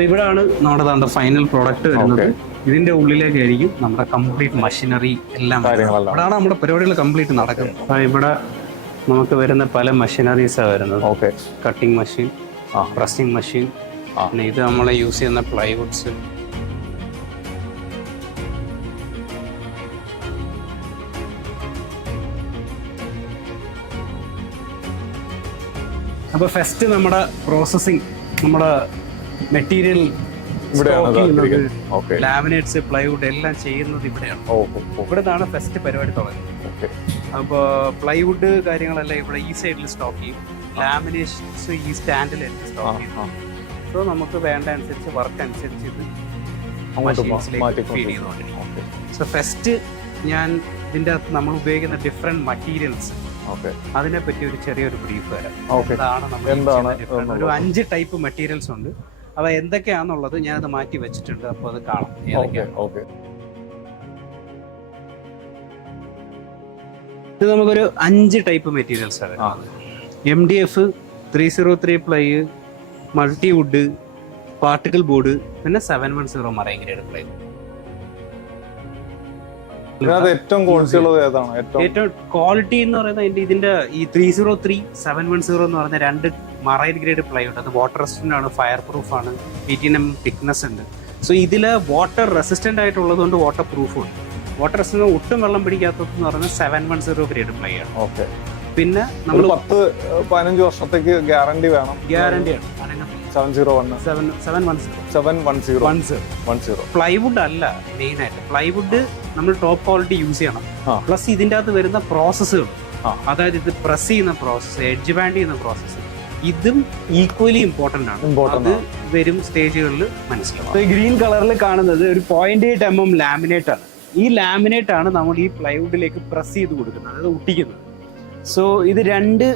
അപ്പൊ ഇവിടെയാണ് നമ്മുടെ ഫൈനൽ പ്രോഡക്റ്റ് വരുന്നത്. ഇതിന്റെ ഉള്ളിലേക്കായിരിക്കും നമ്മുടെ കംപ്ലീറ്റ് മെഷീനറി എല്ലാം. ഇവിടെയാണ് നമ്മുടെ പരിപാടികൾ കംപ്ലീറ്റ് നടക്കുന്നത്. അപ്പൊ ഇവിടെ നമുക്ക് വരുന്ന പല മെഷീനറീസാണ് വരുന്നത്. കട്ടിംഗ് മെഷീൻ, പ്രസ്സിംഗ് മെഷീൻ, പിന്നെ ഇത് നമ്മൾ യൂസ് ചെയ്യുന്ന പ്ലൈവുഡ്സ്. അപ്പോൾ ഫസ്റ്റ് നമ്മുടെ പ്രോസസ്സിങ്, നമ്മുടെ മെറ്റീരിയൽ ലാമിനേറ്റ്സ്, പ്ലൈവുഡ് എല്ലാം ചെയ്യുന്നത് ഇവിടെയാണ്. ഇവിടെ നിന്നാണ് ഫസ്റ്റ് പരിപാടി തുടങ്ങുന്നത്. അപ്പോൾ പ്ലൈവുഡ് കാര്യങ്ങളെല്ലാം ഇവിടെ ഈ സൈഡിൽ സ്റ്റോക്ക് ചെയ്യും, ലാമിനേഷൻസ് ഈ സ്റ്റാൻഡിലായിരിക്കും സ്റ്റോക്ക് ചെയ്യും. സോ നമുക്ക് വേണ്ട അനുസരിച്ച് വർക്ക് അനുസരിച്ച് ഇത് മെഷീൻസിലേക്ക് ഫീഡ് ചെയ്തുകൊണ്ടിരിക്കും. സോ ഫസ്റ്റ് ഞാൻ ഇതിൻ്റെ അകത്ത് നമ്മൾ ഉപയോഗിക്കുന്ന ഡിഫറെൻറ്റ് മെറ്റീരിയൽസ്, അതിനെപ്പറ്റി ഒരു ചെറിയൊരു ബ്രീഫ് തരാം. എന്താണ് നമ്മൾ ഒരു 5 ടൈപ്പ് മെറ്റീരിയൽസ് ഉണ്ട്. അവ എന്തൊക്കെയാണെന്നുള്ളത് ഞാനത് മാറ്റി വെച്ചിട്ടുണ്ട്. അപ്പോൾ അത് കാണാം ഇത് നമുക്കൊരു 5 ടൈപ്പ് മെറ്റീരിയൽസ് ആണ്. MDF, 303 ply, multiwood, particle board, പിന്നെ 710 മറൈൻ ഗ്രേഡ് പ്ലൈ. ഏറ്റവും ക്വാളിറ്റി എന്ന് പറയുന്നത് ഇതിന്റെ ഈ 303, 710 എന്ന് പറയുന്ന 2 മറൈൻ ഗ്രേഡ് പ്ലൈ ഉണ്ട്. അത് വാട്ടർ റെസിസ്റ്റന്റ് ആണ്, ഫയർ പ്രൂഫ് ആണ്, 18mm തിക്നെസ് ഉണ്ട്. സോ ഇതില് വാട്ടർ റെസിസ്റ്റന്റ് ആയിട്ടുള്ളത് കൊണ്ട് വാട്ടർ പ്രൂഫും ഉണ്ട്. വാട്ടർ റെസിസ്റ്റന്റ് ഒട്ടും വെള്ളം പിടിക്കാത്തതെന്ന് പറയുന്നത് 710 ഗ്രേഡ് പ്ലൈ ആണ്. പിന്നെ നമ്മൾ 10-15 വർഷത്തേക്ക് ഗ്യാരണ്ടി വേണം. ഗ്യാരണ്ടിയാണ്. 710 പ്ലൈവുഡ് അല്ല മെയിൻ ആയിട്ട്. പ്ലൈവുഡ് നമ്മൾ ടോപ്പ് ക്വാളിറ്റി യൂസ് ചെയ്യണം. പ്ലസ് ഇതിൻ്റെ അകത്ത് വരുന്ന പ്രോസസ്സുകൾ, അതായത് ഇത് പ്രസ് ചെയ്യുന്ന പ്രോസസ്സ്, എഡ്ജ് ബാൻഡ് ചെയ്യുന്ന പ്രോസസ്സ്, ഇതും ഈക്വലി ഇമ്പോർട്ടന്റ് ആണ്. അത് വരും സ്റ്റേജുകളിൽ മനസ്സിലാവും. ഈ ഗ്രീൻ കളറിൽ കാണുന്നത് ഒരു 0.8 mm ലാമിനേറ്റ് ആണ്. ഈ ലാമിനേറ്റ് ആണ് നമ്മൾ ഈ പ്ലൈവുഡിലേക്ക് പ്രസ് ചെയ്ത് കൊടുക്കുന്നത്, അതായത് ഒട്ടിക്കുന്നത്. സോ ഇത് 2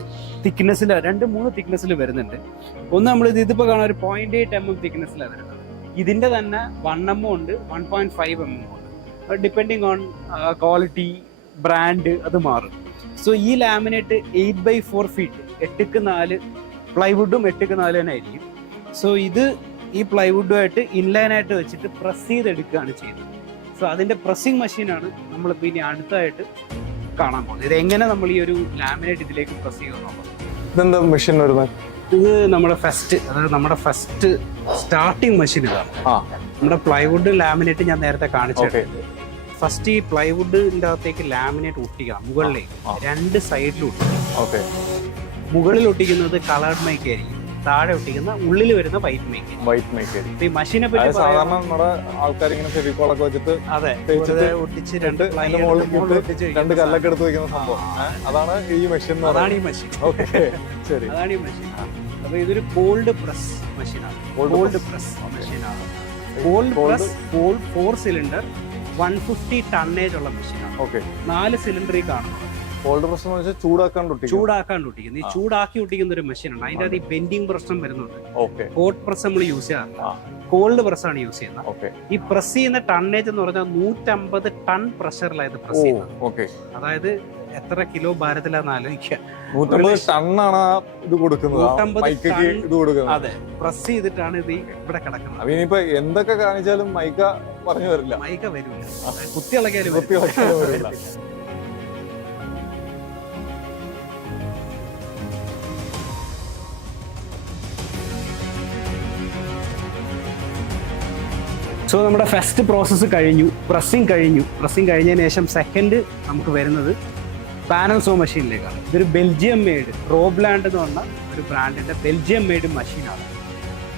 തിക്നെസ്സിൽ, 2-3 തിക്നെസ്സിൽ വരുന്നുണ്ട്. ഒന്ന് നമ്മൾ ഇതിപ്പോൾ കാണാൻ ഒരു 0.8 mm തിക്നെസ്സിലാണ് വരുന്നത്. ഇതിന്റെ തന്നെ 1 mm ഉണ്ട്, 1.5 mm ഉണ്ട്. ഡിപ്പെൻഡിങ് ഓൺ ക്വാളിറ്റി, ബ്രാൻഡ്, അത് മാറും. സോ ഈ laminate 8x4 feet 8x4 പ്ലൈവുഡും 8x4 തന്നെ ആയിരിക്കും. സോ ഇത് ഈ പ്ലൈവുഡുമായിട്ട് ഇൻലൈനായിട്ട് വെച്ചിട്ട് പ്രസ് ചെയ്തെടുക്കുകയാണ് ചെയ്യുന്നത്. സോ അതിന്റെ പ്രസ്സിംഗ് മെഷീനാണ് നമ്മളിപ്പോൾ ഇനി അടുത്തായിട്ട് കാണാൻ പോകുന്നത്. ഇത് എങ്ങനെ നമ്മൾ ഈ ഒരു ലാമിനേറ്റ് ഇതിലേക്ക് പ്രസ് ചെയ്യുന്നത്. മെഷീൻ വരുന്നത് ഇത് നമ്മുടെ ഫസ്റ്റ് സ്റ്റാർട്ടിങ് മെഷീൻ ഇതാണ്. നമ്മുടെ പ്ലൈവുഡ് ലാമിനേറ്റ് ഞാൻ നേരത്തെ കാണിച്ചിട്ടുണ്ട്. ഫസ്റ്റ് ഈ പ്ലൈവുഡിന്റെ അകത്തേക്ക് ലാമിനേറ്റ് ഒട്ടിക്കണം. മുകളിലേക്ക് 2 സൈഡിലും ഒട്ടിക്കണം. മുകളിൽ ഒട്ടിക്കുന്നത് കളർഡ് മൈക്ക് ആയിരിക്കും, താഴെ ഒട്ടിക്കുന്ന ഉള്ളിൽ വരുന്ന വൈറ്റ് മൈക്ക്. ഈ മെഷീനെ പറ്റി സാധാരണ നമ്മുടെ ആൾക്കാർ ഇങ്ങനെ ഫെവിക്കോളൊക്കെ വെച്ചിട്ട് ഒട്ടിച്ച് 2 കല്ലൊക്കെ എടുത്ത് വെക്കുന്ന സംഭവം, അതാണ് ഈ മെഷീൻ. അതാണ് ഈ മെഷീൻ. അപ്പൊ ഇതൊരു കോൾഡ് പ്രസ് മെഷീനാണ്. കോൾഡ് പ്രസ് 4 സിലിണ്ടർ 150 ടണ്ണേജ് ഉള്ള മെഷീനാണ്. 4 സിലിണ്ടർ കാണുന്നത്. കോൾഡ് പ്രസ് എന്ന് വെച്ചാൽ ചൂടാക്കാണ്ട് ഒട്ടിക്കുന്നത്. ഈ ചൂടാക്കി ഒട്ടിക്കുന്ന ഒരു മെഷീനാണ്. അതിന്റെ അത് ഈ ബെൻഡിങ് പ്രശ്നം വരുന്നുണ്ട്. ഹോട്ട് പ്രസ് നമ്മൾ യൂസ് ചെയ്യാറില്ല, കോൾഡ് പ്രസ് ആണ് യൂസ് ചെയ്യുന്നത്. ഈ പ്രസ് ചെയ്യുന്ന ടണ്ണേജ് എന്ന് പറഞ്ഞാൽ 150 ടൺ പ്രഷറിലായത് പ്രസ് ചെയ്യുന്നത്. അതായത് എത്ര കിലോ ഭാരത്തിലാന്ന് ആലോചിക്കുക. 150 ടണ്ണാണ് ഇത് കൊടുക്കുന്നത്. അതെ, പ്രസ് ചെയ്തിട്ടാണ് ഇത് ഇവിടെ കിടക്കുന്നത്. ഇനിയിപ്പോ എന്തൊക്കെ കാണിച്ചാലും മൈക്ക പറഞ്ഞു വരില്ല. മൈക്ക വരില്ല, കുത്തി ഇളകിയാലും വരില്ല. സോ നമ്മുടെ ഫസ്റ്റ് പ്രോസസ്സ് കഴിഞ്ഞു, പ്രസ്സിങ് കഴിഞ്ഞതിന് ശേഷം സെക്കൻഡ് നമുക്ക് വരുന്നത് പാനൽ സോ മെഷീനിലേക്കാണ്. ഇതൊരു ബെൽജിയം മെയ്ഡ് റോബ്ലാൻഡ് എന്ന് പറഞ്ഞ ഒരു ബ്രാൻഡിന്റെ ബെൽജിയം മെയ്ഡ് മെഷീനാണ്.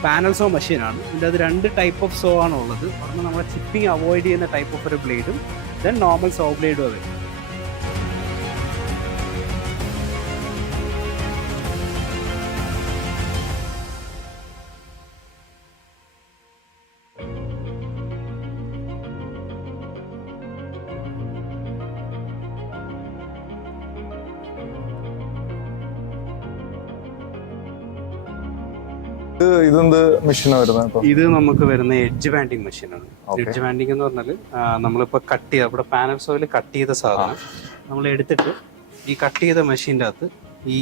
പാനൽ സോ മെഷീനാണ്. ഇതിൻ്റെ അത് 2 ടൈപ്പ് ഓഫ് സോ ആണ് ഉള്ളത്. ഒന്ന് നമ്മുടെ ചിപ്പിങ് അവോയ്ഡ് ചെയ്യുന്ന ടൈപ്പ് ഓഫ് ഒരു ബ്ലേഡും ദെൻ നോർമൽ സോ ബ്ലേഡും വരും. ഇതെന്ത് മെഷീനാണ് വരുന്നത്? ഇത് നമുക്ക് വരുന്ന എഡ്ജ് ബാൻഡിങ് മെഷീനാണ്. എഡ്ജ് ബാൻഡിങ് എന്ന് പറഞ്ഞാൽ നമ്മളിപ്പോൾ കട്ട് ചെയ്ത ഇവിടെ പാനൽ സോയിൽ കട്ട് ചെയ്ത സാധനം നമ്മൾ എടുത്തിട്ട് ഈ കട്ട് ചെയ്ത മെഷീൻ്റെ അകത്ത് ഈ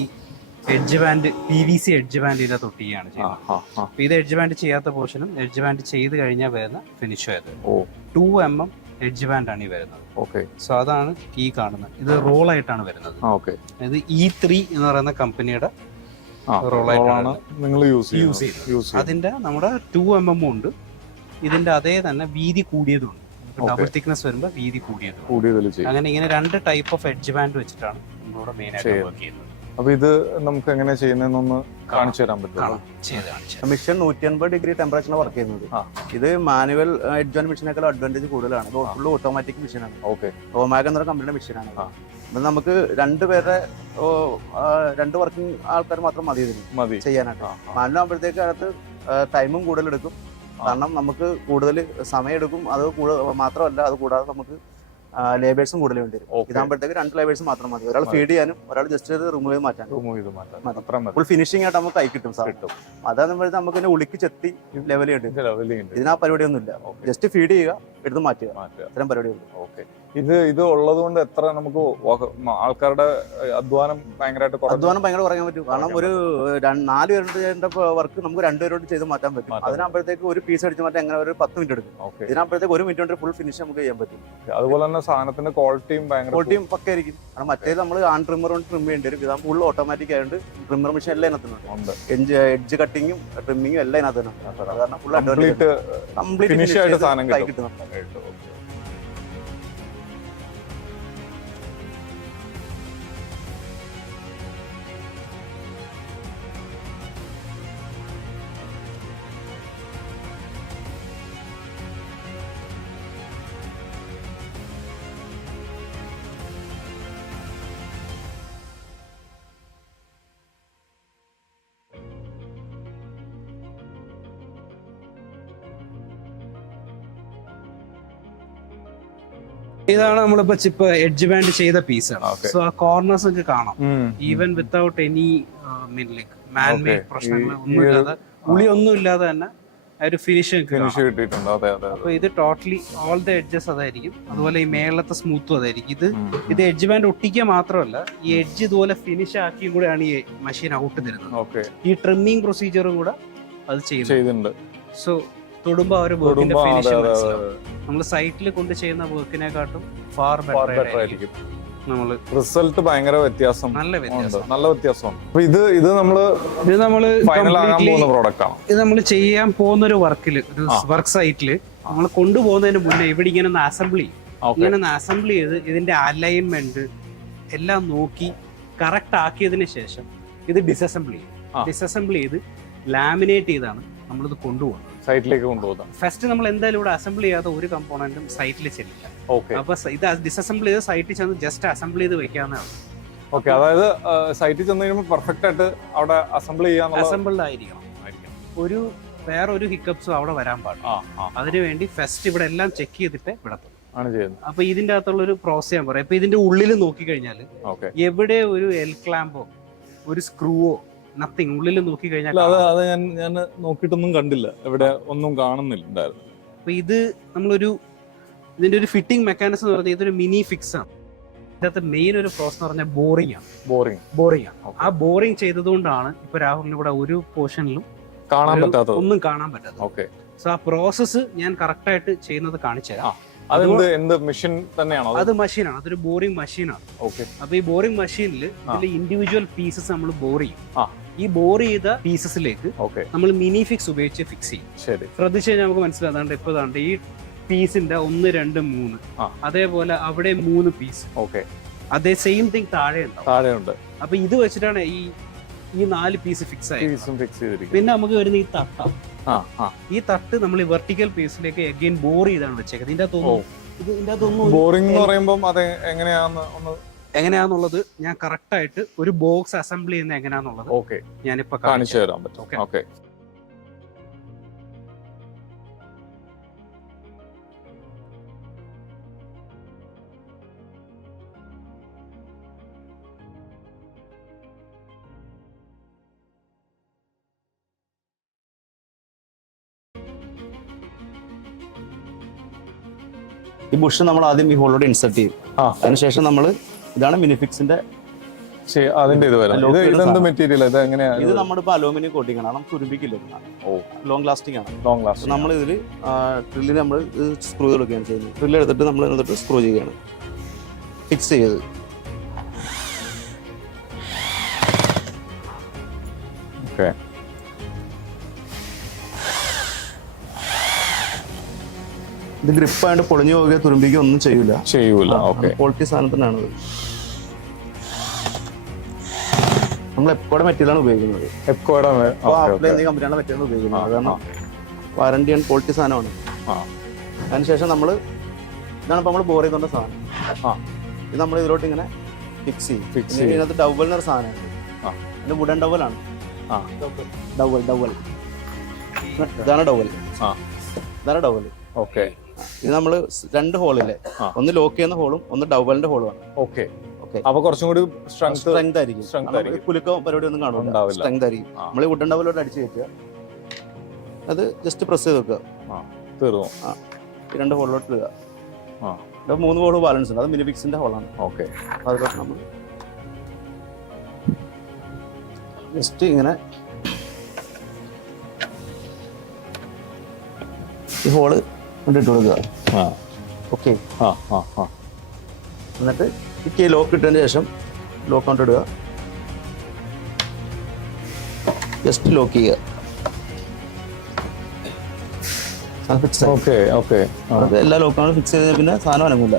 edge band PVC edge band ഇതിനകത്ത് ഒട്ടിക്കുകയാണ് ചെയ്യുന്നത്. അപ്പൊ ഇത് എഡ്ജ് ബാൻഡ് ചെയ്യാത്ത പോർഷനും എഡ്ജ് ബാൻഡ് ചെയ്ത് കഴിഞ്ഞാൽ വരുന്ന ഫിനിഷ് വരുന്നത് 2 mm എഡ്ജ് ബാൻഡ് ആണ് ഈ വരുന്നത്. സോ അതാണ് ഈ കാണുന്നത്. ഇത് റോൾ ആയിട്ടാണ് വരുന്നത്. ഇത് E3 എന്ന് പറയുന്ന കമ്പനിയുടെ റോൾ ആയിട്ടാണ് നിങ്ങൾ യൂസ് ചെയ്യുന്നത്. അതിന്റെ നമ്മുടെ 2 mm ഉണ്ട്. ഇതിന്റെ അതേ തന്നെ വീതി കൂടിയതുണ്ട്. ഡബിൾ തിക്നെസ് വരുമ്പോൾ വീതി കൂടിയത്. അങ്ങനെ ഇങ്ങനെ 2 ടൈപ്പ് ഓഫ് എഡ്ജ് ബാൻഡ് വെച്ചിട്ടാണ് നമ്മളിവിടെ മെയിൻ ആയിട്ട് വർക്ക് ചെയ്യുന്നത്. അപ്പൊ ഇത് നമുക്ക് എങ്ങനെ ചെയ്യുന്നതെന്നൊന്ന് കാണിച്ചു തരാൻ പറ്റും? മിഷൻ 180 ഡിഗ്രി ടെമ്പറേച്ചറിലാണ് വർക്ക് ചെയ്യുന്നത്. ഇത് മാനുവൽ എഡ്ജ് ബാൻഡ് മെഷീനേക്കാൾ അഡ്വാൻറ്റേജ് കൂടുതലാണ്. ഫുള്ള് ഓട്ടോമാറ്റിക് മെഷീനാണ്. ഓമാഗ എന്ന കമ്പനിയുടെ മെഷീനാണ്. നമുക്ക് 2 പേരുടെ 2 വർക്കിംഗ് ആൾക്കാർ മാത്രം മതി ഇതിന് ചെയ്യാനായിട്ട്. മാനുവൽ ആകുമ്പോഴത്തേക്ക് അതിനകത്ത് ടൈമും കൂടുതലെടുക്കും. കാരണം നമുക്ക് കൂടുതൽ സമയം എടുക്കും. അത് മാത്രമല്ല, അത് കൂടാതെ നമുക്ക് ലേബേഴ്സും കൂടുതൽ വേണ്ടി വരും. ഇതാകുമ്പോഴത്തേക്ക് 2 ലേബേഴ്സ് മാത്രം മതി. ഒരാൾ ഫീഡ് ചെയ്യാനും ഒരാൾ ജസ്റ്റ് റിമൂവ് ചെയ്ത് മാറ്റാൻ. ഫുൾ ഫിനിഷിംഗ് ആയിട്ട് നമുക്ക് കൈ കിട്ടും. അതാകുമ്പോഴത്തേക്ക് നമുക്ക് ഇതിനെ ഉളിക്ക് ചെത്തി ലെവൽ ചെയ്യേണ്ടി. ഇതിനാ പരിപാടിയൊന്നും ഇല്ല. ജസ്റ്റ് ഫീഡ് ചെയ്യുക, എടുത്ത് മാറ്റുക, ഇത്തരം പരിപാടിയുള്ളൂ. ഇത് ഉള്ളത് കൊണ്ട് എത്ര നമുക്ക് ആൾക്കാരുടെ അധ്വാനം ഭയങ്കരമായിട്ട് കുറയ്ക്കാൻ പറ്റും. കാരണം ഒരു 4 പേരുടെ വർക്ക് നമുക്ക് 2 പേരോട് ചെയ്ത് മാറ്റാൻ പറ്റും. അതിനാകുമ്പോഴത്തേക്ക് ഒരു പീസ് അടിച്ച് മാറ്റാൻ എങ്ങനെ ഒരു 10 മിനിറ്റ് എടുക്കും. ഇതിനാകുമ്പോഴത്തേക്ക് 1 മിനിറ്റ് കൊണ്ട് ഫുൾ ഫിനിഷ് നമുക്ക് ചെയ്യാൻ പറ്റും. അതുപോലെ തന്നെ സാധനത്തിന്റെ ക്വാളിറ്റിയും പക്കായിരിക്കും. കാരണം മറ്റേത് നമ്മൾ ഹാൻഡ് ട്രിമ്മർ കൊണ്ട് ട്രിം ചെയ്യേണ്ടി വരും. ഇതാകുമ്പോൾ ഫുൾ ഓട്ടോമാറ്റിക് ആയതുകൊണ്ട് ട്രിമ്മർ മെഷീൻ എല്ലാം ഇതിനകത്തുണ്ട്. എഡ്ജ് കട്ടിങ്ങും ട്രിമ്മിങ്ങും എല്ലാം ഇതിനകത്തുണ്ട്. കാരണം ഫുൾ കംപ്ലീറ്റ് ഫിനിഷ് ആയിട്ട് സാധനം കൈ കിട്ടുന്നുണ്ട്. ഇതാണ് നമ്മളിപ്പോ എഡ്ജ് ബാൻഡ് ചെയ്ത പീസാണ്. സോ ആ കോർണേഴ്സ് ഒക്കെ കാണാം. ഈവൻ വിത്തൗട്ട് എനി മാൻ മെയ്ഡ് പ്രശ്നങ്ങൾ ഒന്നുമില്ലാതെ, ഒന്നും ഇല്ലാതെ തന്നെ ഒരു ഫിനിഷ് കിട്ടിയിട്ടുണ്ട്. അപ്പൊ ഇത് ടോട്ടലി ഓൾ ദ എഡ്ജസ് അതായിരിക്കും. അതുപോലെ ഈ മേളത്തെ സ്മൂത്തും അതായിരിക്കും. ഇത് എഡ്ജ് ബാൻഡ് ഒട്ടിക്കുക മാത്രമല്ല, ഈ എഡ്ജ് ഇതുപോലെ ഫിനിഷ് ആക്കിയും കൂടെയാണ് ഈ മെഷീൻ ഔട്ട് തരുന്നത്. ഈ ട്രിമ്മിങ് പ്രൊസീജിയറും കൂടെ അത് ചെയ്യുന്നുണ്ട്. സോ തൊടുമ്പോ ആ ഒരു വർക്കിന്റെ ഫിനിഷ് മനസ്സിലാവും. നമ്മൾ സൈറ്റിൽ കൊണ്ട് ചെയ്യുന്ന വർക്കിനെക്കാട്ടും ഫാർ ബെറ്റർ ആയിരിക്കും. റിസൾട്ട് ഭയങ്കര വ്യത്യാസം, നല്ല വ്യത്യാസമാണ്. ഇത് നമ്മൾ ചെയ്യാൻ പോകുന്ന ഒരു വർക്കില്, ഒരു വർക്ക് സൈറ്റില് നമ്മൾ കൊണ്ടുപോകുന്നതിന് മുന്നേ ഇവിടെ ഇങ്ങനെ ഒന്ന് അസംബിൾ ചെയ്യും. ഇങ്ങനെ ഒന്ന് അസംബിൾ ചെയ്ത് ഇതിന്റെ അലൈൻമെന്റ് എല്ലാം നോക്കി കറക്റ്റ് ആക്കിയതിന് ശേഷം ഇത് ഡിസസംബിൾ ചെയ്യും. ഡിസസംബിൾ ചെയ്ത് ലാമിനേറ്റ് ചെയ്താണ് നമ്മളിത് കൊണ്ടുപോകുന്നത്, സൈറ്റിലേക്ക് കൊണ്ടുപോകുന്നത്. ഫസ്റ്റ് നമ്മൾ എന്തായാലും ഇവിടെ അസംബിൾ ചെയ്യാത്ത ഒരു കമ്പോണന്റും സൈറ്റിൽ ചെല്ലില്ല. അപ്പൊ ഇത് ഡിസസംബിൾ ചെയ്ത് സൈറ്റിൽ ചെന്ന് ജസ്റ്റ് അസംബിൾ ചെയ്ത് വെക്കാവുന്നതാണ്. അതായത് സൈറ്റിൽ ചെന്ന് കഴിയുമ്പോൾ പെർഫെക്റ്റ് ആയിട്ട് അവിടെ അസംബിൾ അസംബിൾഡ് ആയിരിക്കണം. വേറൊരു ഹിക്കപ്സും അവിടെ വരാൻ പാടില്ല. അതിനുവേണ്ടി ഫസ്റ്റ് ഇവിടെ എല്ലാം ചെക്ക് ചെയ്തിട്ട് വിടത്തും. അപ്പൊ ഇതിന്റെ അകത്തുള്ള ഒരു പ്രോസസ് ഞാൻ പറയാം. ഇപ്പൊ ഇതിന്റെ ഉള്ളിൽ നോക്കിക്കഴിഞ്ഞാൽ എവിടെ ഒരു എൽ ക്ലാമ്പോ ഒരു സ്ക്രൂവോ നത്തിങ് ഉള്ളിൽ നോക്കി കഴിഞ്ഞാൽ ഞാൻ നോക്കിയിട്ടൊന്നും കണ്ടില്ല, എവിടെ ഒന്നും കാണുന്നില്ലായിരുന്നു. അപ്പൊ ഇത് ഇതിന്റെ ഒരു ഫിറ്റിംഗ് മെക്കാനിസം എന്ന് പറഞ്ഞാൽ ഇതൊരു മിനി ഫിക്സ് ആണ്. ഇതിനകത്ത് മെയിൻ ഒരു പ്രോസസ് എന്ന് പറഞ്ഞാൽ ബോറിംഗ് ആണ്. ആ ബോറിംഗ് ചെയ്തതുകൊണ്ടാണ് ഇപ്പൊ രാഹുലിന് ഇവിടെ ഒരു പോർഷനിലും ഒന്നും കാണാൻ പറ്റാത്തത്. സോ ആ പ്രോസസ്സ് ഞാൻ കറക്റ്റ് ആയിട്ട് ചെയ്യുന്നത് കാണിച്ചു തരാം. മെഷീൻ തന്നെയാണോ? അത് മെഷീനാണ്, അതൊരു ബോറിംഗ് മെഷീനാണ്. അപ്പൊ ഈ ബോറിംഗ് മെഷീനിൽ ഇതിൽ ഇൻഡിവിജ്വൽ പീസസ് നമ്മൾ ബോർ ചെയ്യും. ഈ ബോർ ചെയ്ത പീസസിലേക്ക് നമ്മൾ മിനി ഫിക്സ് ഉപയോഗിച്ച് ഫിക്സ് ചെയ്യും. ശ്രദ്ധിച്ചു കഴിഞ്ഞാൽ നമുക്ക് മനസ്സിലാകാണ്ട് ഇപ്പൊ ഈ പീസിന്റെ 1, 2, 3 അതേപോലെ അവിടെ 3 പീസ് അതേ സെയിം തിങ് താഴെ ഉണ്ട്. അപ്പൊ ഇത് വെച്ചിട്ടാണ് ഈ 4 പീസ് ഫിക്സ് ആയത്. പിന്നെ നമുക്ക് വരുന്ന ഈ തട്ടാണ്. ഈ തട്ട് നമ്മൾ ഈ വെർട്ടിക്കൽ പീസിലേക്ക് അഗൈൻ ബോർ ചെയ്താണ് വെച്ചേക്കുന്നത്. ഇതിന്റെ അകത്തൊന്നും ബോറിംഗ് എന്ന് പറയുമ്പോൾ അത് എങ്ങനെയാന്നുള്ളത് ഞാൻ കറക്റ്റ് ആയിട്ട് ഒരു ബോക്സ് അസംബിൾ ചെയ്യുന്ന എങ്ങനെയാന്നുള്ളത് ഞാനിപ്പോ കാണിച്ചു തരാൻ പറ്റും. ഈ ബുഷ് നമ്മൾ ആദ്യം ഈ ഹോളിലൂടെ ഇൻസെർട്ട് ചെയ്യും. അതിനുശേഷം ഇതാണ് മിനിഫിക്സിന്റെ അതിന്റെ ഇത് വരാം. ഇതെന്ത് മെറ്റീരിയൽ? ഇത് എങ്ങനെയാ? ഇത് നമ്മളിപ്പോ അലൂമിനിയം കോട്ടിംഗ് ആണ്, നമുക്ക് തുരുമ്പിക്കില്ല. ലോങ് ലാസ്റ്റിംഗ് ആണ്. Long last. നമ്മൾ ഇതിൽ ഡ്രില്ലിന് നമ്മൾ സ്ക്രൂ എടുക്കുകയാണ് ചെയ്യുന്നത്. ഡ്രില്ല് എടുത്തിട്ട് നമ്മൾ എന്നിട്ട് സ്ക്രൂ ചെയ്യുകയാണ്, ഫിക്സ് ചെയ്ത്. ഓക്കെ. ഇത് ഗ്രിപ്പായിട്ട് പൊളിഞ്ഞു പോവുകയോ തുരുമ്പിക്കുകയോ ഒന്നും ചെയ്യൂല. ഓക്കെ. ക്വാളിറ്റി സാധനത്തിനാണ്. നമ്മൾ എപ്പോഴും മെറ്റീരിയലാണ് ഉപയോഗിക്കുന്നത്. കമ്പനിയാണ് മെറ്റീരിയൽ ഉപയോഗിക്കുന്നത്. കാരണം വാറന്റി ആൻഡ് ക്വാളിറ്റി സാധനമാണ്. അതിനുശേഷം നമ്മൾ ഇതാണ് ഇപ്പൊ നമ്മൾ ബോർ ചെയ്തോണ്ട സാധനം. ഇത് നമ്മൾ ഇതിലോട്ട് ഇങ്ങനെ ഫിക്സ് ചെയ്യും. ഇതിനകത്ത് ഡബിൾ എന്നൊരു സാധനമുണ്ട്. ഇത് വുഡൻ ഡബിളാണ്. ഡബിൾ ഇതാണ് ഡബിൾ. ഓക്കെ. ഇത് നമ്മൾ 2 ഹോളില്ലേ, ഒന്ന് ലോക്ക് ചെയ്യുന്ന ഹോളും ഒന്ന് ഡബിളിന്റെ ഹോളുമാണ്. ഓക്കെ. അപ്പൊ കുറച്ചും കൂടി സ്ട്രെങ്ത് ആയിരിക്കും. കുലുക്കോ പരിപാടി ഒന്നും കാണില്ല. സ്ട്രെങ്ത് ആയിരിക്കും. നമ്മൾ വുഡൻ ഡബിളോട്ട് അടിച്ചു കയറ്റുക, അത് ജസ്റ്റ് പ്രസ് ചെയ്ത് വെക്കുക, തീർന്നു. 2 ഹോളിലോട്ട് ഇടുക. 3 ഹോൾ ബാലൻസ് ഉണ്ട്. അത് മിനിഫിക്സിന്റെ ഹോളാണ്. ഓക്കെ. അതിലോട്ട് നമ്മൾ ജസ്റ്റ് ഇങ്ങനെ ഈ ഹോള് ഇട്ട് കൊടുക്കുക. ഓക്കെ. എന്നിട്ട് ഈ ലോക്ക് ഇട്ടതിന് ശേഷം ലോക്ക് ഔട്ട് ഇടുക, ജസ്റ്റ് ലോക്ക് ചെയ്യുക. എല്ലാ ലോക്കാണ് ഫിക്സ് ചെയ്ത് പിന്നെ സാധനം അനങ്ങില്ല.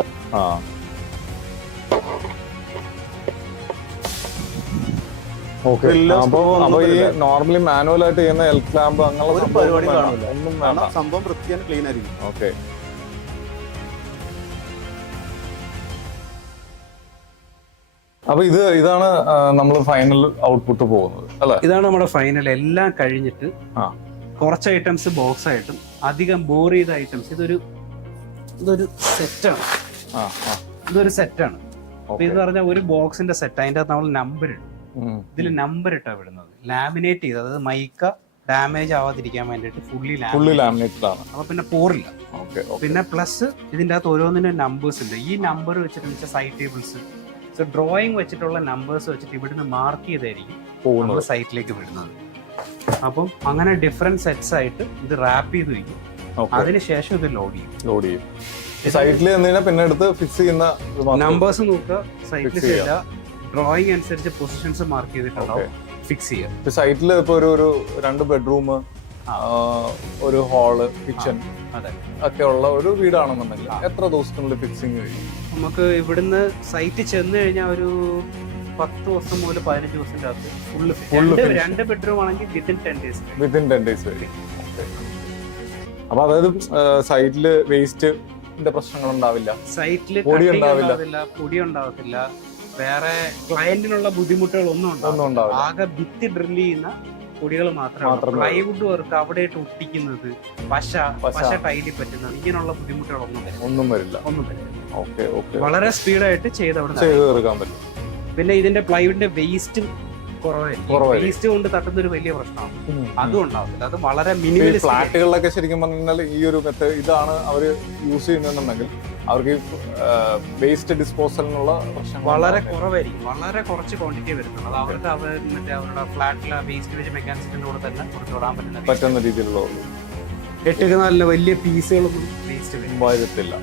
നോർമലി മാനുവൽ ആയിട്ട് ചെയ്യുന്ന എൽ ക്ലാമ്പ് അങ്ങനെ ഒരു പരിപാടി കാണില്ല. സംഭവം വൃത്തിയാണ്, ക്ലീൻ ആയിരിക്കും. ഓക്കെ. അപ്പൊ ഇതാണ് നമ്മൾ ഫൈനൽ ഔട്ട്പുട്ട് പോകുന്നത് അല്ലേ? ഇതാണ് നമ്മുടെ ഫൈനൽ. എല്ലാം കഴിഞ്ഞിട്ട് കുറച്ച് ഐറ്റംസ് ബോക്സ് ആയിട്ടും അധികം ബോർ ചെയ്ത ഐറ്റംസ് ഇതൊരു സെറ്റാണ്. ഇതൊരു സെറ്റാണ്. ഇത് പറഞ്ഞാൽ ഒരു ബോക്സിന്റെ സെറ്റ്. അതിന്റെ അകത്ത് നമ്മൾ നമ്പർ ഇടും. ഇതിൽ നമ്പർ ഇട്ടാ വിടുന്നത്, ലാമിനേറ്റ് ചെയ്ത്. അതായത് മൈക്ക ഡാമേജ് ആവാതിരിക്കാൻ വേണ്ടിട്ട് ഫുള്ളി ലാമിനേറ്റഡ് ആണ്. അപ്പൊ പിന്നെ പോറില്ല. പിന്നെ പ്ലസ് ഇതിന്റെ അകത്ത് ഓരോന്നിനും നമ്പേഴ്സ് ഉണ്ട്. ഈ നമ്പർ വെച്ചിട്ട് സൈറ്റ് ടേബിൾസ്, ഡ്രോയിങ് വെച്ചിട്ടുള്ള നമ്പേഴ്സ് വെച്ചിട്ട് ഇവിടുന്ന് മാർക്ക് ചെയ്തായിരിക്കും നമ്മൾ സൈറ്റിലേക്ക് വിടുന്നത്. അപ്പം അങ്ങനെ ഡിഫറെന്റ് സെറ്റ്സ് ആയിട്ട് ഇത് റാപ്പ് ചെയ്ത് വയ്ക്കും. അതിനുശേഷം ഇത് ലോഡ് ചെയ്യും. സൈറ്റിൽ പിന്നെ എടുത്ത് ഫിക്സ് ചെയ്യുന്ന നമ്പേഴ്സ് നോക്കുക, സൈറ്റിൽ ചെയ്യുക, ഡ്രോയിങ് അനുസരിച്ച് പൊസിഷൻസ് മാർക്ക് ചെയ്തിട്ടുണ്ടാവും, ഫിക്സ് ചെയ്യുക. സൈറ്റിൽ ഇപ്പൊ ഒരു 2 ബെഡ്റൂം, ഒരു ഹാള്, കിച്ചൺ ഒക്കെ ഉള്ള ഒരു വീടാണെന്നുണ്ടെങ്കിൽ എത്ര ദിവസത്തിനുള്ളിൽ ഫിക്സിങ് കഴിയും? നമുക്ക് ഇവിടുന്ന് സൈറ്റ് ചെന്ന് കഴിഞ്ഞാൽ ഒരു 10 ദിവസം മുതൽ 15 ദിവസത്തിന്റെ അകത്ത് 2 ബെഡ്റൂം ആണെങ്കിൽ വിത്തിൻ 10 ഡേയ്സ് വരും. അപ്പൊ അതായത് സൈറ്റില് വേസ്റ്റിന്റെ പ്രശ്നങ്ങൾ ഉണ്ടാവില്ല, സൈറ്റില് പൊടി ഉണ്ടാവത്തില്ല, വേറെ ക്ലയന്റിനുള്ള ബുദ്ധിമുട്ടുകൾ ഒന്നും ഉണ്ടാവില്ല. ആകെ ഭിത്തി ഡ്രിൽ ചെയ്യുന്ന പൊടികൾ മാത്രമേ. പ്ലൈവുഡ് വർക്ക് അവിടെ ഒട്ടിക്കുന്നത്, പശ ടൈലിൽ പറ്റുന്നത്, ഇങ്ങനെയുള്ള ബുദ്ധിമുട്ടുകളൊന്നും വരില്ല. വളരെ സ്പീഡായിട്ട് ചെയ്ത് തീർക്കാൻ പറ്റും. പിന്നെ ഇതിന്റെ പ്ലൈവുഡിന്റെ വേസ്റ്റ് കുറവായിരിക്കും. വേസ്റ്റ് കൊണ്ട് തട്ടുന്ന ഒരു വലിയ പ്രശ്നമാണ്. അതും ഉണ്ടാവില്ല. അത് വളരെ മിനിമം. ഫ്ലാറ്റുകളിലൊക്കെ ശരിക്കും പറഞ്ഞാൽ ഈ ഒരു ഇതാണ് അവർ യൂസ് ചെയ്യുന്നുണ്ടെങ്കിൽ അവർക്ക് വേസ്റ്റ് ഡിസ്പോസലിനുള്ള പ്രശ്നം വളരെ കുറവായിരിക്കും. വളരെ കുറച്ച് ക്വാണ്ടിറ്റി വരുന്നത്. അത് അവർക്ക് അവരുടെ ഫ്ലാറ്റിലെ വേസ്റ്റ് വെച്ച് മെക്കാനിസത്തിന്റെ കൂടെ തന്നെ പറ്റുന്ന രീതിയിലുള്ള എട്ടുക നല്ല വലിയ പീസുകളൊന്നും വേസ്റ്റ് വരത്തില്ല.